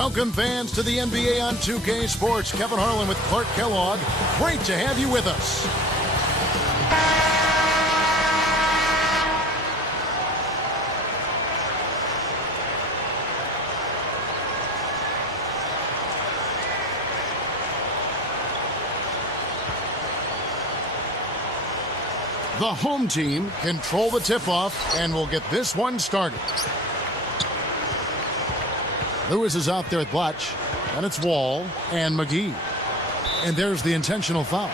Welcome, fans, to the NBA on 2K Sports. Kevin Harlan with Clark Kellogg. Great to have you with us. The home team control the tip-off and will get this one started. Lewis is out there with Blatch, and it's Wall and McGee. And there's the intentional foul.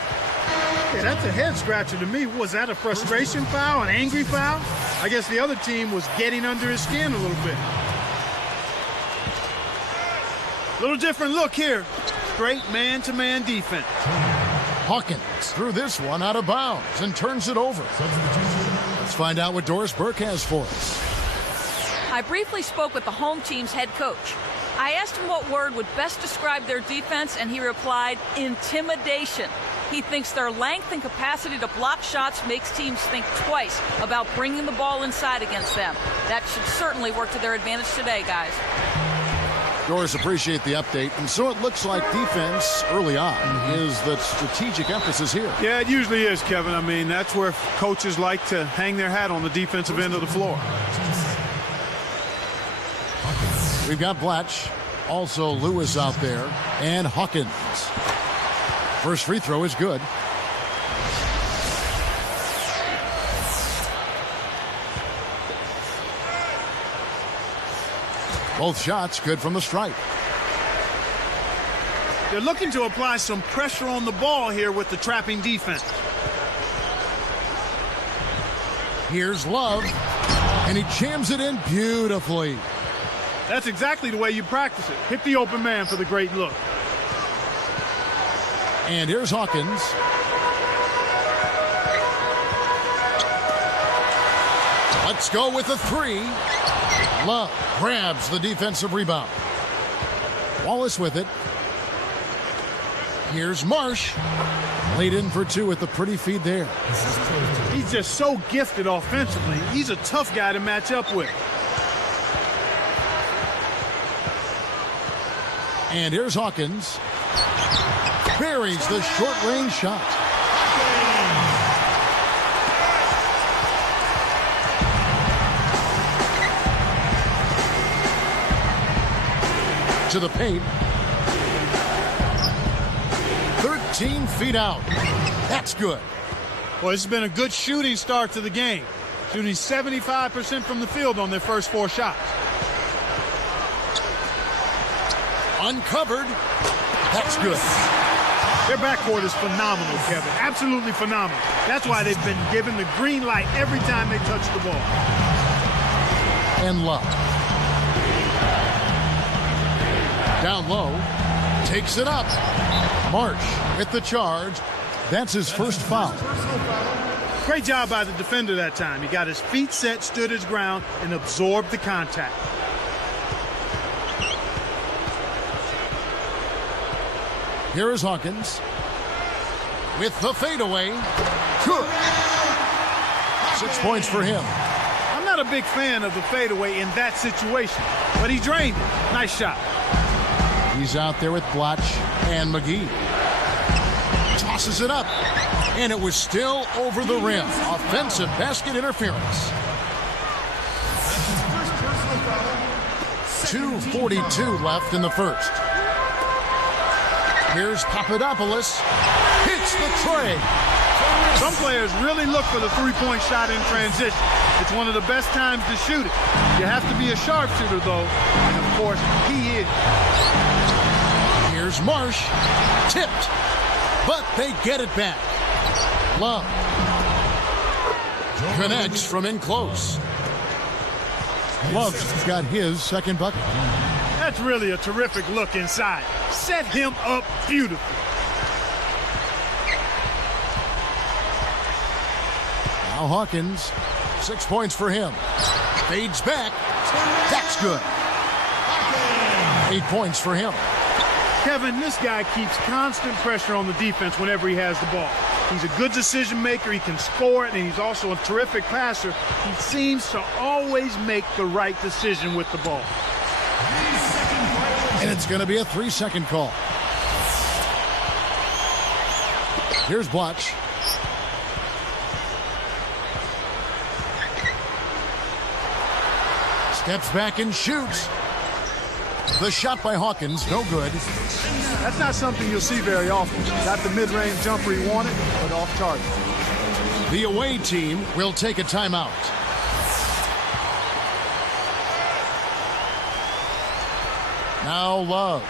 Yeah, that's a head-scratcher to me. Was that a frustration foul, an angry foul? I guess the other team was getting under his skin a little bit. Little different look here. Great man-to-man defense. Hawkins threw this one out of bounds and turns it over. Let's find out what Doris Burke has for us. I briefly spoke with the home team's head coach. I asked him what word would best describe their defense, and he replied, intimidation. He thinks their length and capacity to block shots makes teams think twice about bringing the ball inside against them. That should certainly work to their advantage today, guys. Doris, appreciate the update. And so it looks like defense early on is the strategic emphasis here. Yeah, it usually is, Kevin. I mean, that's where coaches like to hang their hat on the defensive end of the floor. We've got Blatch, also Lewis out there, and Hawkins. First free throw is good. Both shots good from the stripe. They're looking to apply some pressure on the ball here with the trapping defense. Here's Love, and he jams it in beautifully. That's exactly the way you practice it. Hit the open man for the great look. And here's Hawkins. Let's go with a three. Love grabs the defensive rebound. Wallace with it. Here's Marsh. Laid in for two with the pretty feed there. He's just so gifted offensively. He's a tough guy to match up with. And here's Hawkins. Buries the short-range shot. To the paint. 13 feet out. That's good. Well, it's been a good shooting start to the game. Shooting 75% from the field on their first four shots. Uncovered. That's good. Their backcourt is phenomenal, Kevin. Absolutely phenomenal. That's why they've been given the green light every time they touch the ball. And Love. Down low. Takes it up. Marsh with the charge. That's his first foul. Great job by the defender that time. He got his feet set, stood his ground, and absorbed the contact. Here is Hawkins with the fadeaway. Good. 6 points for him. I'm not a big fan of the fadeaway in that situation, but he drained it. Nice shot. He's out there with Blatch and McGee. Tosses it up, and it was still over the rim. Offensive basket interference. 2:42 left in the first. Here's Papadopoulos. Hits the tray. Some players really look for the three-point shot in transition. It's one of the best times to shoot it. You have to be a sharpshooter, though, and of course, he is. Here's Marsh. Tipped, but they get it back. Love connects from in close. Love's got his second bucket. That's really a terrific look inside. Set him up beautifully. Now Hawkins, 6 points for him. Fades back. That's good. 8 points for him. Kevin, this guy keeps constant pressure on the defense whenever he has the ball. He's a good decision maker. He can score it, and he's also a terrific passer. He seems to always make the right decision with the ball. And it's going to be a 3-second call. Here's Blotch. Steps back and shoots. The shot by Hawkins, no good. That's not something you'll see very often. Got the mid-range jumper he wanted, but off target. The away team will take a timeout. Now Love.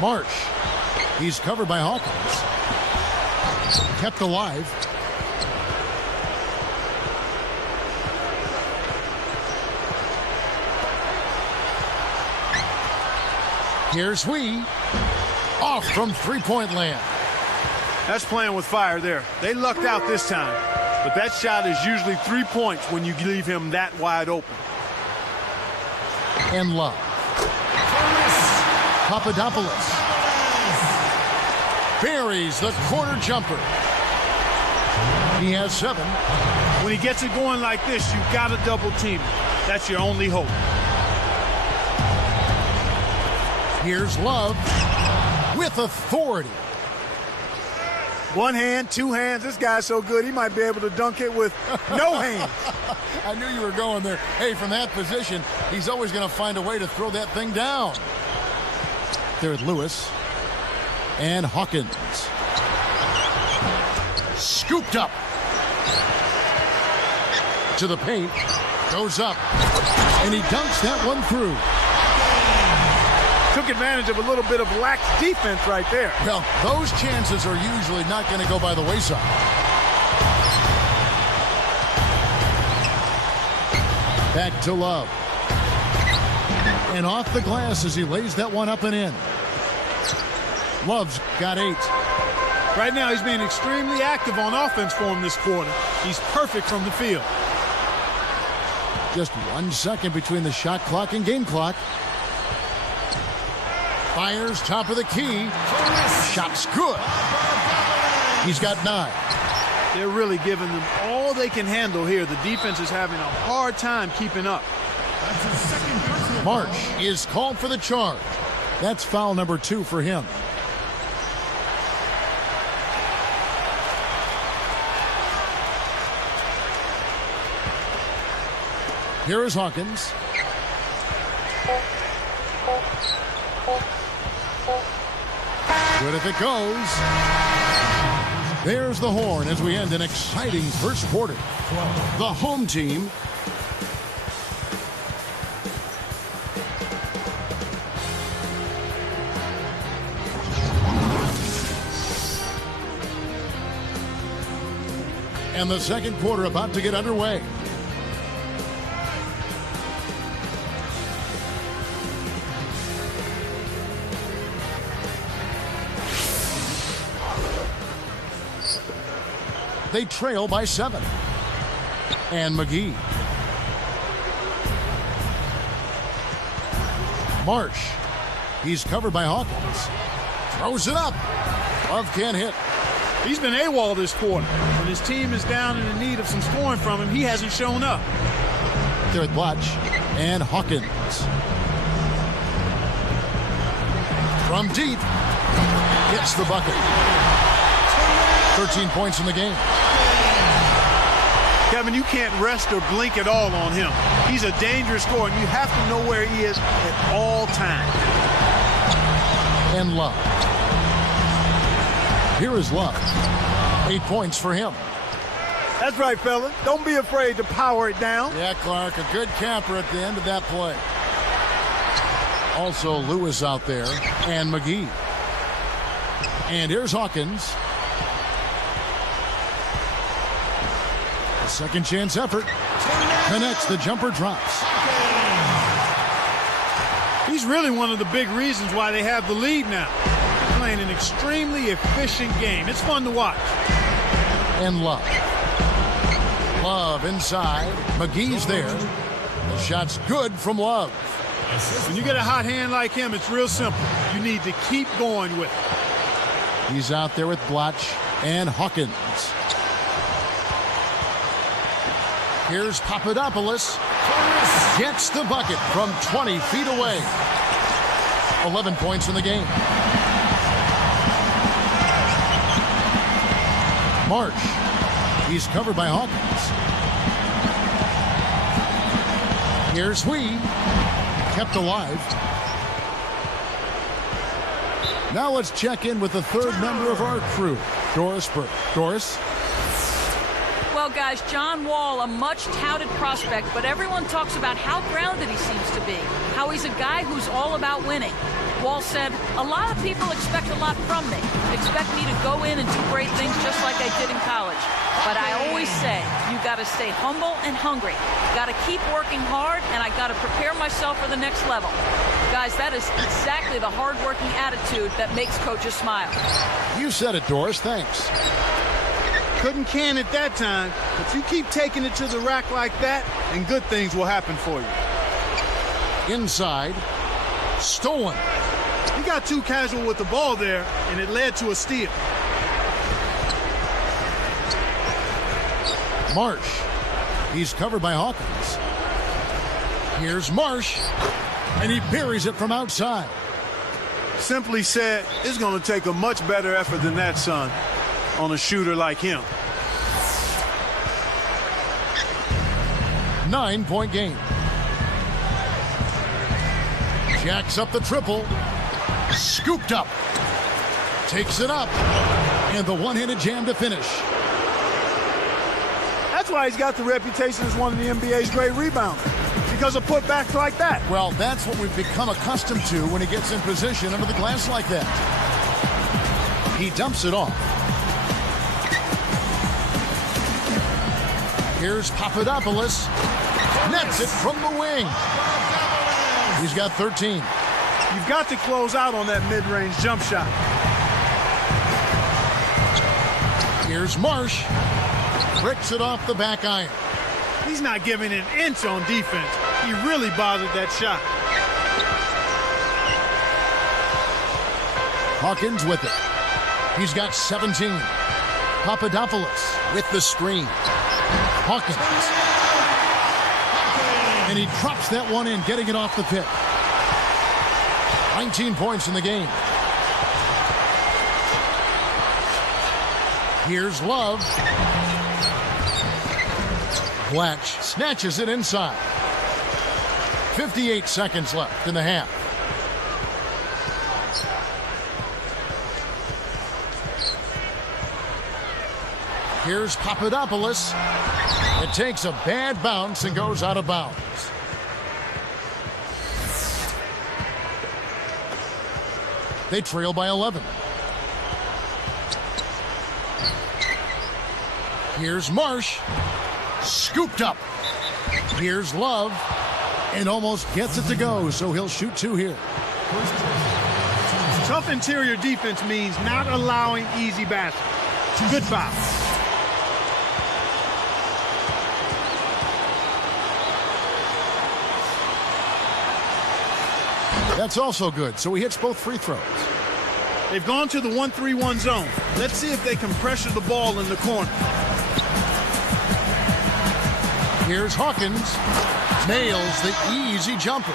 Marsh. He's covered by Hawkins. Kept alive. Here's Hui. Off from three-point land. That's playing with fire there. They lucked out this time. But that shot is usually 3 points when you leave him that wide open. And Love. Papadopoulos. Buries the corner jumper. He has 7. When he gets it going like this, you got to double team him. That's your only hope. Here's Love with authority. One hand, 2 hands. This guy's so good, he might be able to dunk it with no hands. I knew you were going there. Hey, from that position, he's always going to find a way to throw that thing down. There's Lewis and Hawkins. Scooped up. To the paint. Goes up. And he dunks that one through. Took advantage of a little bit of lax defense right there. Well, those chances are usually not going to go by the wayside. Back to Love. And off the glass as he lays that one up and in. Love's got 8. Right now, he's being extremely active on offense for him this quarter. He's perfect from the field. Just 1 second between the shot clock and game clock. Fires top of the key. Shot's good. He's got 9. They're really giving them all they can handle here. The defense is having a hard time keeping up. Marsh is called for the charge. That's foul number 2 for him. Here is Hawkins. Good if it goes. There's the horn as we end an exciting first quarter. The home team and the second quarter about to get underway. They trail by 7. And McGee. Marsh. He's covered by Hawkins. Throws it up. Love can't hit. He's been AWOL this quarter. When his team is down and in need of some scoring from him, he hasn't shown up. There with Blotch and Hawkins. From deep. Gets the bucket. 13 points in the game. Kevin, you can't rest or blink at all on him. He's a dangerous scorer, and you have to know where he is at all times. And Love. Here is Love. 8 points for him. That's right, fella. Don't be afraid to power it down. Yeah, Clark, a good camper at the end of that play. Also Lewis out there and McGee. And here's Hawkins. A second chance effort. Connects, the jumper drops. He's really one of the big reasons why they have the lead now. They're playing an extremely efficient game. It's fun to watch. And Love. Love inside. McGee's there. The shot's good from Love. When you get a hot hand like him, it's real simple. You need to keep going with it. He's out there with Blotch and Hawkins. Here's Papadopoulos. Gets the bucket from 20 feet away. 11 points in the game. Marsh. He's covered by Hawkins. Here's Hui. Kept alive. Now let's check in with the third member of our crew, Doris Burke. Doris? Well, guys, John Wall, a much-touted prospect, but everyone talks about how grounded he seems to be, how he's a guy who's all about winning. Wall said, a lot of people expect a lot from me, expect me to go in and do great things just like I did in college. But I always say, you got to stay humble and hungry. Got to keep working hard, and I got to prepare myself for the next level. Guys, that is exactly the hard-working attitude that makes coaches smile. You said it, Doris. Thanks. Couldn't can it that time, but you keep taking it to the rack like that, and good things will happen for you. Inside. Stolen. He got too casual with the ball there, and it led to a steal. Marsh. He's covered by Hawkins. Here's Marsh. And he buries it from outside. Simply said, it's going to take a much better effort than that, son, on a shooter like him. 9-point game. Jacks up the triple. Scooped up. Takes it up. And the one-handed jam to finish. That's why he's got the reputation as one of the NBA's great rebounders. Because of putbacks like that. Well, that's what we've become accustomed to when he gets in position under the glass like that. He dumps it off. Here's Papadopoulos. Nets it from the wing. He's got 13. You've got to close out on that mid-range jump shot. Here's Marsh. Bricks it off the back iron. He's not giving an inch on defense. He really bothered that shot. Hawkins with it. He's got 17. Papadopoulos with the screen. Hawkins. And he drops that one in, getting it off the pick. 19 points in the game. Here's Love. Blatch snatches it inside. 58 seconds left in the half. Here's Papadopoulos. It takes a bad bounce and goes out of bounds. They trail by 11. Here's Marsh. Scooped up. Here's Love. And almost gets it to go, so he'll shoot two here. Tough interior defense means not allowing easy baskets. Good foul. That's also good, so he hits both free throws. They've gone to the 1-3-1 zone. Let's see if they can pressure the ball in the corner. Here's Hawkins. Nails the easy jumper.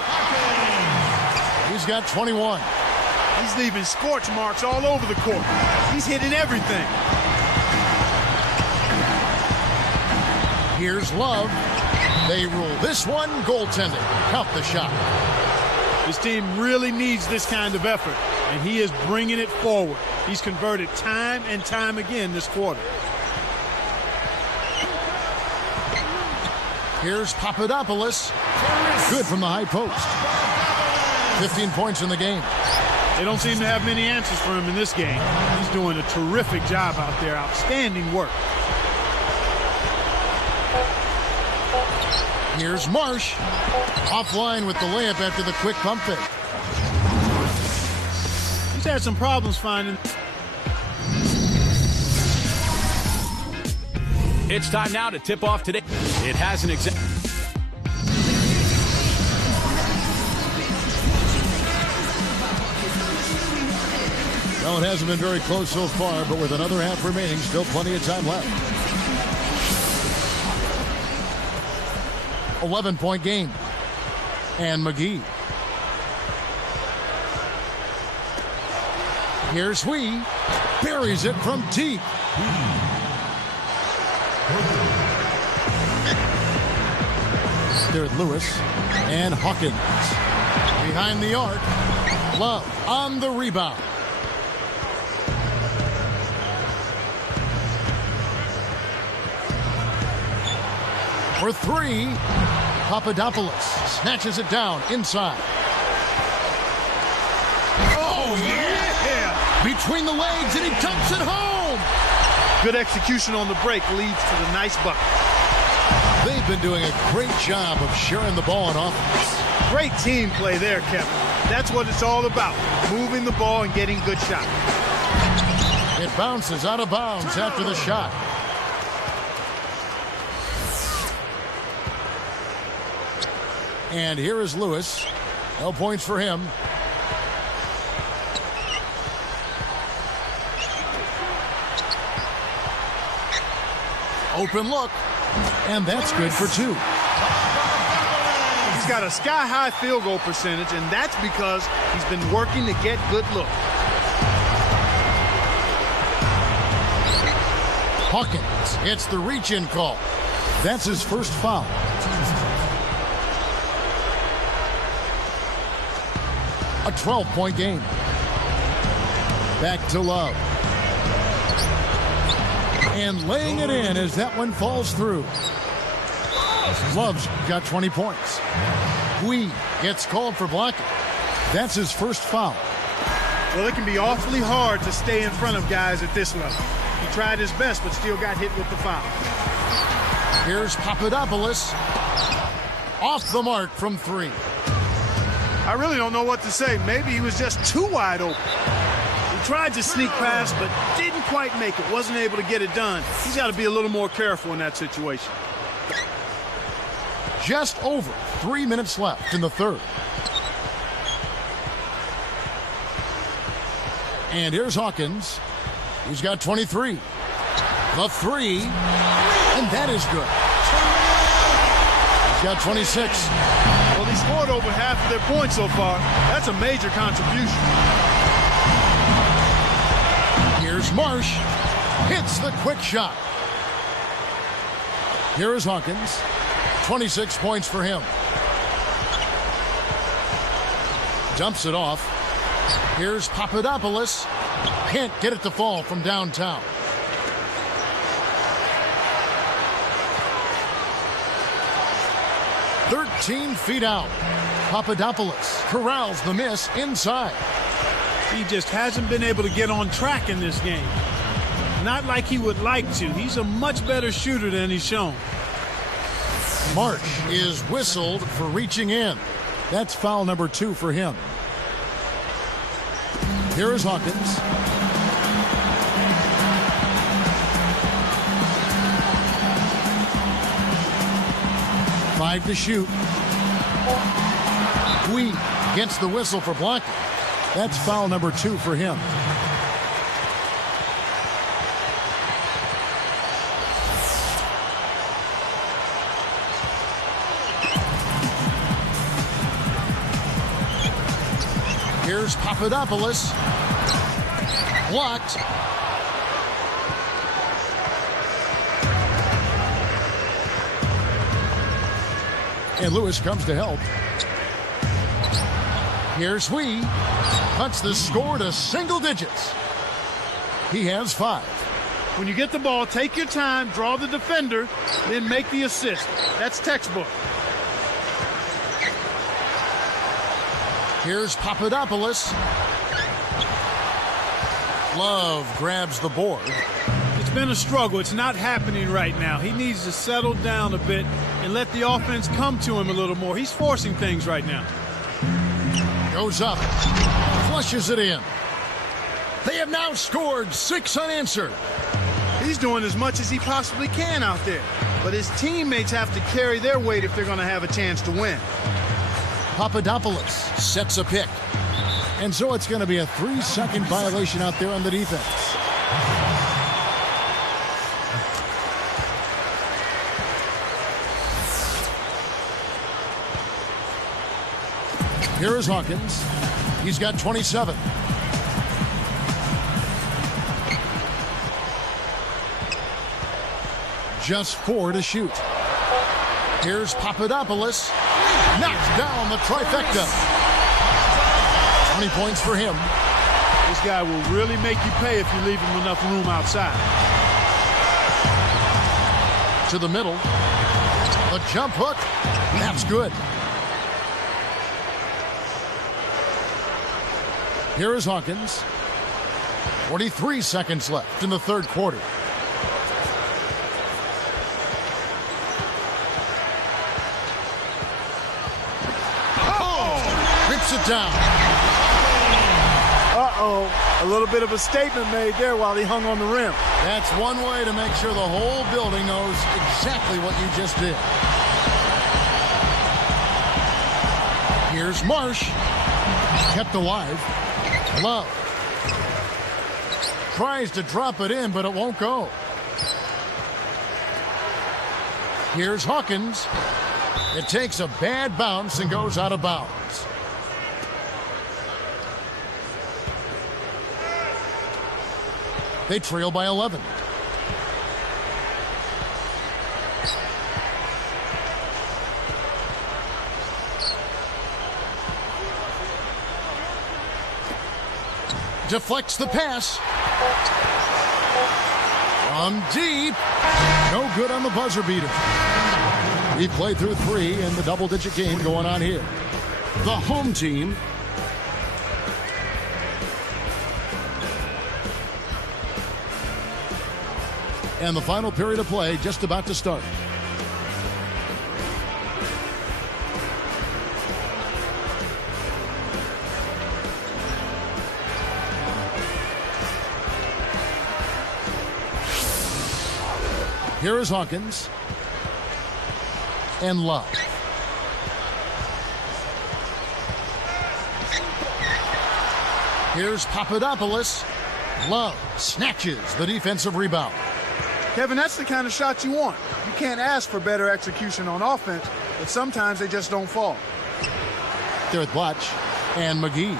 He's got 21. He's leaving scorch marks all over the court. He's hitting everything. Here's Love. They rule this one goaltending. Count the shot. This team really needs this kind of effort, and he is bringing it forward. He's converted time and time again this quarter. Here's Papadopoulos. Good from the high post. 15 points in the game. They don't seem to have many answers for him in this game. He's doing a terrific job out there. Outstanding work. Here's Marsh. Offline with the layup after the quick pump fake. He's had some problems finding. It's time now to tip off today. It has an exact. Well, it hasn't been very close so far, but with another half remaining, still plenty of time left. 11-point game. And McGee. Here's Hui. Buries it from deep. There's Lewis and Hawkins. Behind the arc. Love on the rebound. For three, Papadopoulos snatches it down inside. Oh, yeah! Between the legs, and he dumps it home. Good execution on the break leads to the nice bucket. They've been doing a great job of sharing the ball on offense. Great team play there, Kevin. That's what it's all about, moving the ball and getting good shots. It bounces out of bounds after the shot. And here is Lewis. No points for him. Open look. And that's good for two. He's got a sky-high field goal percentage, and that's because he's been working to get good looks. Hawkins, it's the reach-in call. That's his first foul. A 12-point game. Back to Love. And laying it in as that one falls through. Love's got 20 points. Hui gets called for blocking. That's his first foul. Well, it can be awfully hard to stay in front of guys at this level. He tried his best, but still got hit with the foul. Here's Papadopoulos. Off the mark from three. I really don't know what to say. Maybe he was just too wide open. He tried to sneak past, but didn't quite make it. Wasn't able to get it done. He's got to be a little more careful in that situation. Just over 3 minutes left in the third. And here's Hawkins. He's got 23. The three. And that is good. He's got 26. Well, he scored over half of their points so far. That's a major contribution. Here's Marsh. Hits the quick shot. Here is Hawkins. 26 points for him. Dumps it off. Here's Papadopoulos. Can't get it to fall from downtown. "13 feet out. Papadopoulos corrals the miss inside. He just hasn't been able to get on track in this game. Not like he would like to. He's a much better shooter than he's shown. Marsh is whistled for reaching in. That's foul number 2 for him. Here is Hawkins. Five to shoot. Hui gets the whistle for blocking. That's foul number 2 for him. Here's Papadopoulos. Blocked. And Lewis comes to help. Here's Hui. Cuts the score to single digits. He has 5. When you get the ball, take your time, draw the defender, then make the assist. That's textbook. Here's Papadopoulos. Love grabs the board. It's been a struggle. It's not happening right now. He needs to settle down a bit and let the offense come to him a little more. He's forcing things right now. Goes up. Flushes it in. They have now scored 6 unanswered. He's doing as much as he possibly can out there. But his teammates have to carry their weight if they're going to have a chance to win. Papadopoulos sets a pick. And so it's going to be a 3-second violation out there on the defense. Here is Hawkins. He's got 27. Just 4 to shoot. Here's Papadopoulos. Knocks down the trifecta. 20 points for him. This guy will really make you pay if you leave him enough room outside. To the middle. A jump hook. That's good. Here is Hawkins. 43 seconds left in the third quarter. Rips it down. A little bit of a statement made there while he hung on the rim. That's one way to make sure the whole building knows exactly what you just did. Here's Marsh. Kept alive. Love. Tries to drop it in, but it won't go. Here's Hawkins. It takes a bad bounce and goes out of bounds. They trail by 11. Deflects the pass. From deep. No good on the buzzer beater. We played through 3 in the double-digit game going on here. The home team. And the final period of play just about to start. Here is Hawkins. And Love. Here's Papadopoulos. Love snatches the defensive rebound. Kevin, that's the kind of shot you want. You can't ask for better execution on offense, but sometimes they just don't fall. There with Blatch and McGee.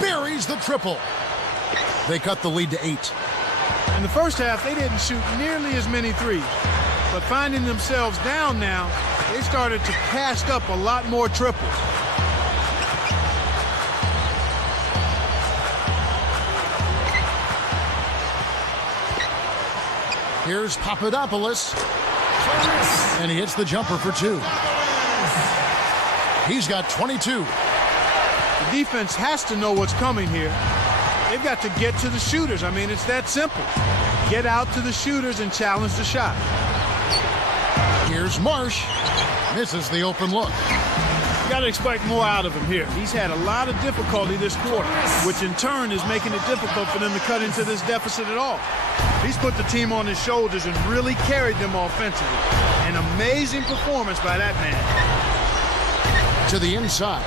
Buries the triple. They cut the lead to 8. In the first half, they didn't shoot nearly as many threes. But finding themselves down now, they started to cast up a lot more triples. Here's Papadopoulos. And he hits the jumper for 2. He's got 22. The defense has to know what's coming here. They've got to get to the shooters. I mean, it's that simple. Get out to the shooters and challenge the shot. Here's Marsh. Misses the open look. You got to expect more out of him here. He's had a lot of difficulty this quarter, which in turn is making it difficult for them to cut into this deficit at all. He's put the team on his shoulders and really carried them offensively. An amazing performance by that man. To the inside.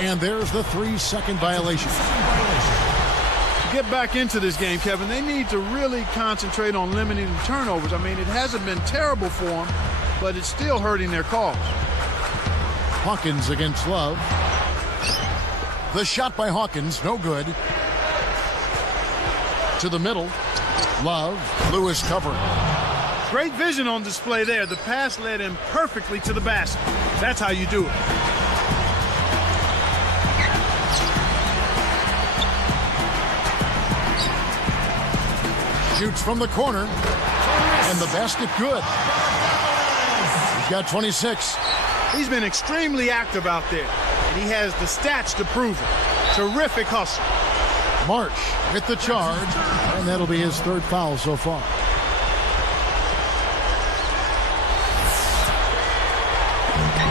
And there's the 3-second violation. To get back into this game, Kevin, they need to really concentrate on limiting the turnovers. I mean, it hasn't been terrible for them, but it's still hurting their cause. Hawkins against Love. The shot by Hawkins, no good. To the middle. Love. Lewis covering. Great vision on display there. The pass led him perfectly to the basket. That's how you do it. Shoots from the corner. And the basket good. He's got 26. He's been extremely active out there, and he has the stats to prove it. Terrific hustle. Marsh with the charge, and that'll be his 3rd foul so far.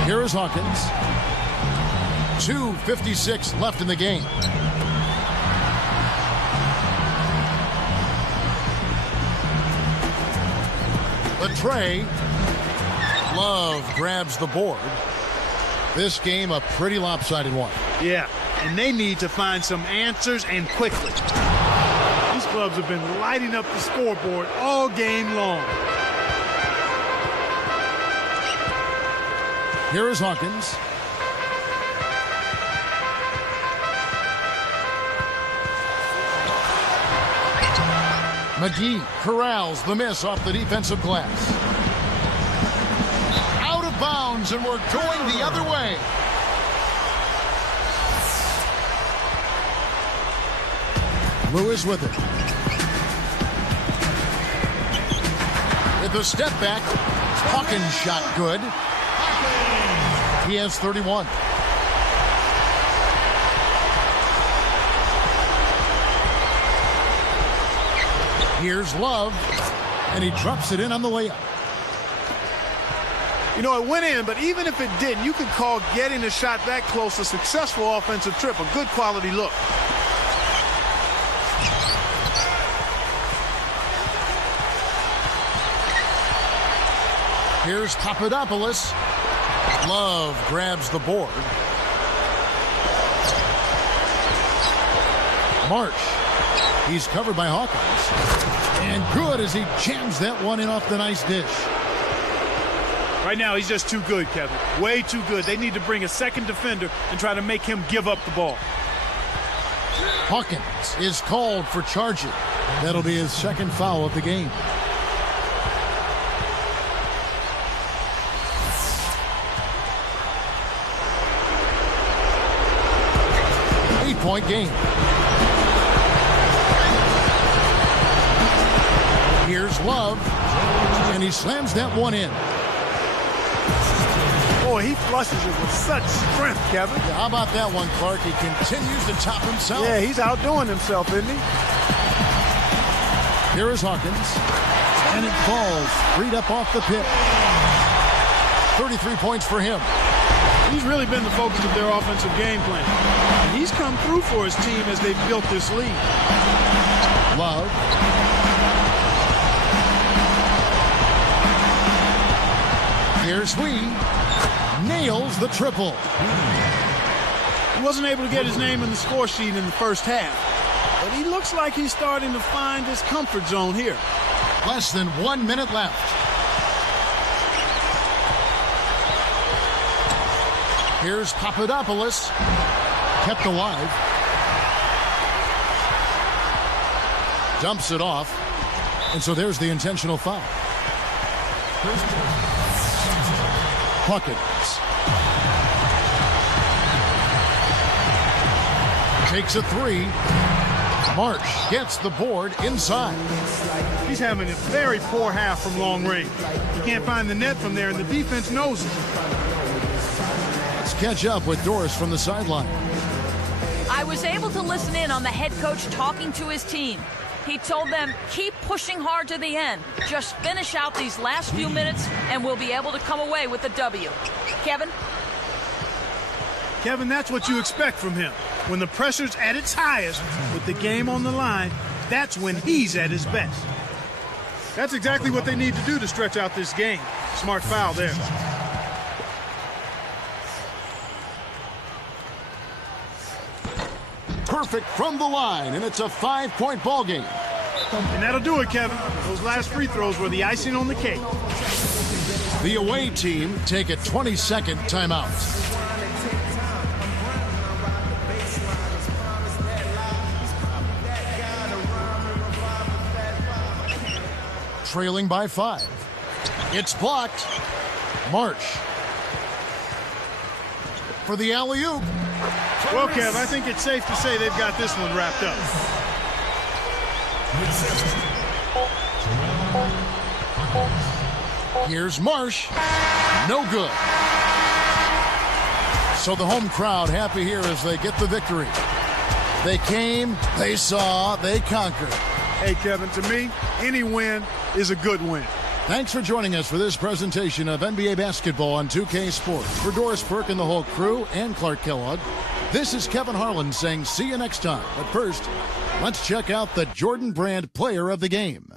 Here is Hawkins. 2:56 left in the game. The tray. Love grabs the board. This game a pretty lopsided one. Yeah, and they need to find some answers and quickly. These clubs have been lighting up the scoreboard all game long. Here is Hawkins. McGee corrals the miss off the defensive glass. Out of bounds, and we're going the other way. Lewis with it. With the step back, Hawkins shot good. He has 31. Here's Love, and he drops it in on the layup. You know, it went in, but even if it didn't, you could call getting a shot that close a successful offensive trip, a good quality look. Here's Papadopoulos. Love grabs the board. March. He's covered by Hawkins. And good as he jams that one in off the nice dish. Right now, he's just too good, Kevin. Way too good. They need to bring a second defender and try to make him give up the ball. Hawkins is called for charging. That'll be his second foul of the game. Eight-point game. Here's Love, and he slams that one in. Boy, he flushes it with such strength, Kevin. Yeah, how about that one, Clark? He continues to top himself. Yeah, he's outdoing himself, isn't he? Here is Hawkins, and it falls freed up off the pip. 33 points for him. He's really been the focus of their offensive game plan. And he's come through for his team as they've built this lead. Love. Here's Lee. Nails the triple. He wasn't able to get his name in the score sheet in the first half. But he looks like he's starting to find his comfort zone here. Less than 1 minute left. Here's Papadopoulos. Kept alive. Dumps it off. And so there's the intentional foul. Hawkins. Takes a three. March gets the board inside. He's having a very poor half from long range. He can't find the net from there, and the defense knows it. Let's catch up with Doris from the sideline. I was able to listen in on the head coach talking to his team. He told them, keep pushing hard to the end. Just finish out these last few minutes, and we'll be able to come away with a W. Kevin? Kevin, that's what you expect from him. When the pressure's at its highest, with the game on the line, that's when he's at his best. That's exactly what they need to do to stretch out this game. Smart foul there. Perfect from the line, and it's a 5-point ball game. And that'll do it, Kevin. Those last free throws were the icing on the cake. The away team take a 20-second timeout. Trailing by 5. It's blocked. March. For the alley-oop. Well, Kev, I think it's safe to say they've got this one wrapped up. Here's Marsh. No good. So the home crowd happy here as they get the victory. They came, they saw, they conquered. Hey, Kevin, to me, any win is a good win. Thanks for joining us for this presentation of NBA basketball on 2K Sports. For Doris Burke and the whole crew and Clark Kellogg, this is Kevin Harlan saying see you next time. But first, let's check out the Jordan Brand Player of the Game.